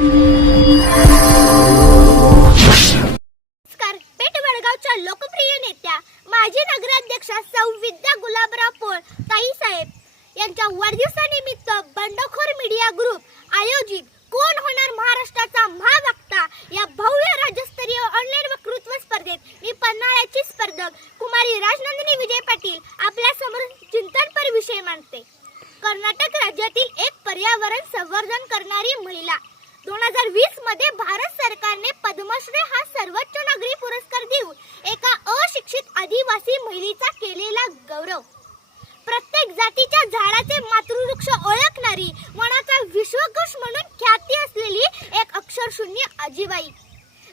नमस्कार. पेठ वडगावच्या लोकप्रिय नेत्या माजी नगराध्यक्षा सौ विद्या गुलाबराव पोळ ताईसाहेब यांच्या वाढदिवसानिमित्त बंडखोर मीडिया ग्रुप आयोजित कोण होणार महाराष्ट्राचा महावक्ता या भव्य राज्यस्तरीय ऑनलाईन वक्तृत्व स्पर्धेत मी पन्हाळ्याची स्पर्धक कुमारी राजनंदिनी विजय पाटील आपल्या समोर चिंतनपर विषय मांडते. कर्नाटक राज्यातील एक पर्यावरण संवर्धन करणारी महिला. 2020 मध्ये भारत सरकारने पद्मश्री हा सर्वोच्च नागरी पुरस्कार देऊन एका अशिक्षित आदिवासी महिलेचा केलेला गौरव. प्रत्येक जातीच्या झाडाचे मातृवृक्ष ओळखणारी वनाचा विश्वकोश म्हणून ख्याती असलेली एक अक्षरशून्य आजीबाई.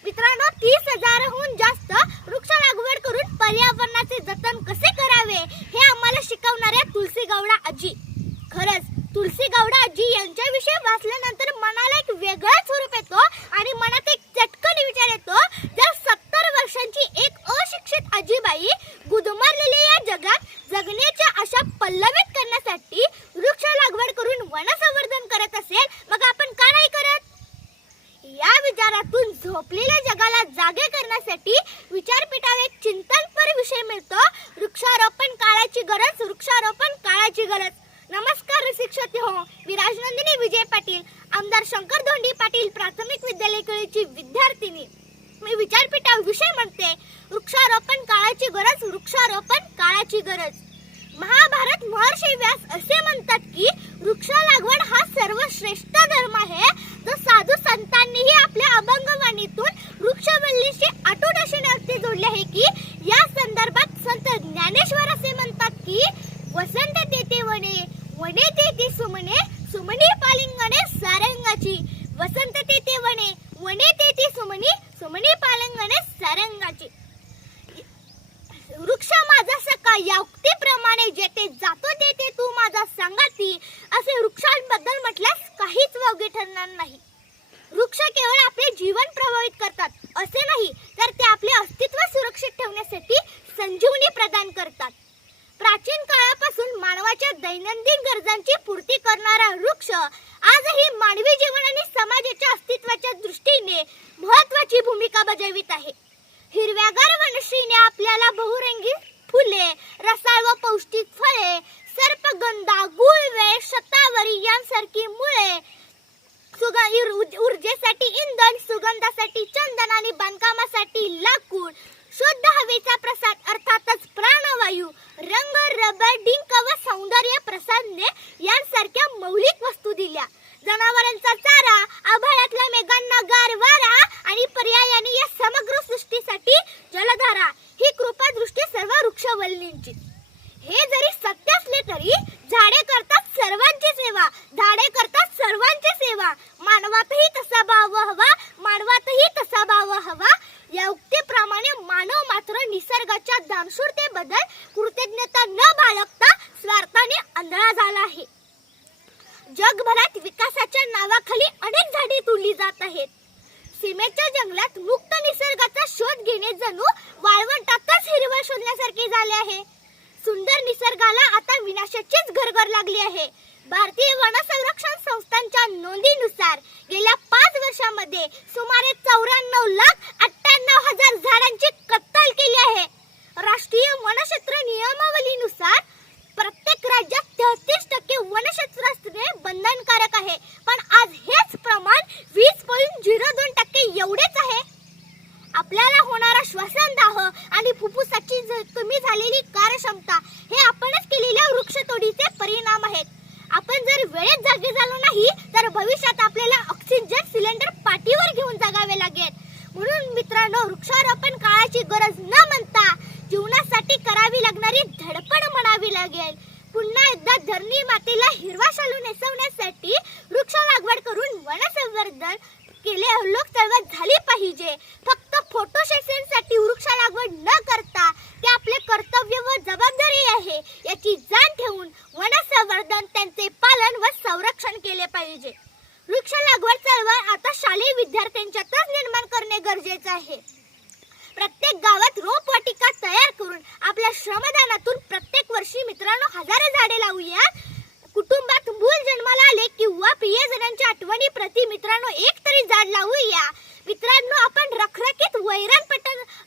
मित्रांनो, 30,000हून जास्त वृक्ष लागवड करून पर्यावरणाचे जतन कसे करावे हे आम्हाला शिकवणाऱ्या तुलसी गौडा आजी. खरंच तुलसी गौडा आजी यांच्याविषयी वाचल्यानंतर मनाला एक वेगळाच स्वरूप येतो आणि मनात एक चटकन विचार येतो. जर 70 वर्षांची एक अशिक्षित आजीबाई गुदमरलेल्या या जगात जगण्याच्या आशा पल्लवित करण्यासाठी वृक्ष लागवड करून वनसंवर्धन करत असेल, मग आपण का नाही करत? या विचारातून झोपलेल्या जगाला जागे करण्यासाठी विचारपीठाला एक चिंतनपर विषय मिळतो. वृक्षारोपण काळाची गरज, वृक्षारोपण काळाची गरज. नमस्कार शिक्षक हो, मी राजनंदिनी विजय पाटील, आमदार शंकर धोंडी पाटील प्राथमिक विद्यालय कळीची विद्यार्थिनी. मी विचारपीठावर विषय म्हणते वृक्षारोपण काळाची गरज, वृक्षारोपण काळाची गरज. महाभारत महर्षी व्यास असे म्हणतात की वृक्ष लागवड हा सर्वश्रेष्ठ धर्म आहे, जो साधू संतांनीही आपल्या अभंगवाणीतून वृक्षवल्लीशी अटूट असे नाते जोडले आहे. की या संदर्भात संत ज्ञानेश्वर असे म्हणतात की वसंत तेथे वने, वने तेथे सुमने, सुमने पालिंगणे सारंगाची. वसंत तेथे वने, वने तेथे सुमने, सुमने पालिंगणे सारंगाची. वृक्ष माझा सखा या उक्तीप्रमाणे जेथे जातो तेथे तू माझा संगाती असे वृक्षांबद्दल म्हटल्यास काहीच वावगे ठरणार नाही. वृक्ष केवळ आपले जीवन प्रभावित करतात असे नाही, तर ते आपले अस्तित्व सुरक्षित ठेवण्यासाठी संजीवनी प्रदान करतात. प्राचीन काळापासून मानवाच्या दैनंदिन गरजांची पूर्ती करणारा वृक्ष आजही मानवी जीवन आणि समाजाच्या अस्तित्वाच्या दृष्टीने महत्त्वाची भूमिका बजावित आहे. हिरव्यागार वनश्रीने आपल्याला बहुरंगी फुले, रसाळ व पौष्टिक फळे, सर्पगंधा, गुळवेल, शतावरी यांसारखी मुळे, ऊर्जेसाठी इंधन, सुगंधासाठी चंदन आणि बांधकामासाठी लाकूड, शुद्ध हवेचा प्रसाद अर्थातच प्राणवायू, रंग, रबर, डिंक व सौंदर्य प्रसादने यांसारख्या मौलिक वस्तू दिल्या. जनावरांचा चारा, आभाळातल्या मेघांना गार वारा आणि पर्यायाने या समग्र सृष्टीसाठी जलधारा ही कृपा दृष्टी सर्व वृक्षवल्लींची. हे जरी सत्य असले तरी झाडे करतात सर्वांची सेवा, झाडे करतात सर्वांची सेवा. मानवातही तसा भाव हवा, मानवातही तसा भाव हवा. या उक्तीप्रमाणे मानव मात्र निसर्गाच्या दानशूरतेबद्दल कृतज्ञता न बाळगता स्वार्थाने आंधळा झाला आहे. जगभरात विकासाच्या नावाखाली अनेक झाडे तोडली जात आहेत. सीमेच्या जंगलात मुक्त निसर्गाचा शोध घेणे जणू वाळवंटातच हिरवळ शोधण्यासारखे झाले आहे. सुंदर निसर्गाला आता विनाशाचीच घरघर लागली आहे. भारतीय वन संरक्षण संस्थांच्या नोंदीनुसार गेल्या 5 वर्षांमध्ये सुमारे 94,98,000 झाडांची कत्तल केली आहे. राष्ट्रीय वनक्षेत्र नियमावलीनुसार प्रत्येक राज्यात 33% वनक्षेत्र असणे बंधनकारक आहे, पण आज हेच प्रमाण 20.02% एवढेच आहे. आपल्याला होणारा श्वासनदाह आणि फुफ्फुसाची कमी झालेली कार्यक्षमता हे आपणच केलेल्या वृक्षतोडीचे परिणाम आहेत. आपण जर वेळेत जागे झालो नाही तर भविष्यात आपल्याला ऑक्सिजन सिलेंडर पाठीवर घेऊन जगावे लागेल. म्हणून मित्रांनो, वृक्षारोपण काळाची गरज न म्हणता जीवनासाठी करावी लागणारी धडपड म्हणावी लागेल. पुन्हा एकदा धरणी मातेला हिरवा शालू नेसवण्यासाठी वृक्ष लागवड करून वनसंवर्धन केले लोक चळवळ झाली पाहिजे. फक्त फोटो सेशनसाठी वृक्ष लागवड न करता ते आपले कर्तव्य व जबाबदारी आहे याची जाण ठेवून वनसंवर्धन, त्यांचे पालन व संरक्षण केले पाहिजे. वृक्ष लागवड चळवळ आता शालेय विद्यार्थ्यांच्यातच निर्माण करणे गरजेचे आहे. प्रत्येक गावात रोपवाटिका तयार करून आपल्या श्रमदानातून प्रत्येक वर्षी मित्रांनो हजारो झाडे लावूया. कुटुंबात मूल जन्माला आले किंवा प्रियजनांच्या आठवणी प्रति मित्रांनो एक तरी झाड लावूया. मित्रांनो, आपण रखरखीत वैरण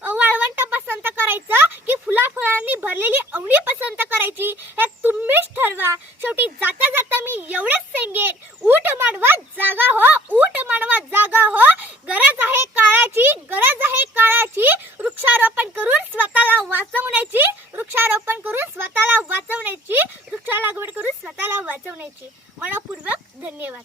वाळवंट पसंत करायचं की फुलाफळांनी भरलेली अवनी पसंत करायची हे तुम्हीच ठरवा. शेवटी जाता जाता मी एवढंच सांगेन, ऊट मानवा जागा हो, ऊट मानवा जागा हो. गरज आहे काळाची, गरज आहे काळाची. वृक्षारोपण करून स्वतःला वाचवण्याची, वृक्षारोपण करून स्वतःला वाचवण्याची, वृक्ष लागवड करून स्वतःला वाचवण्याची. मनपूर्वक धन्यवाद.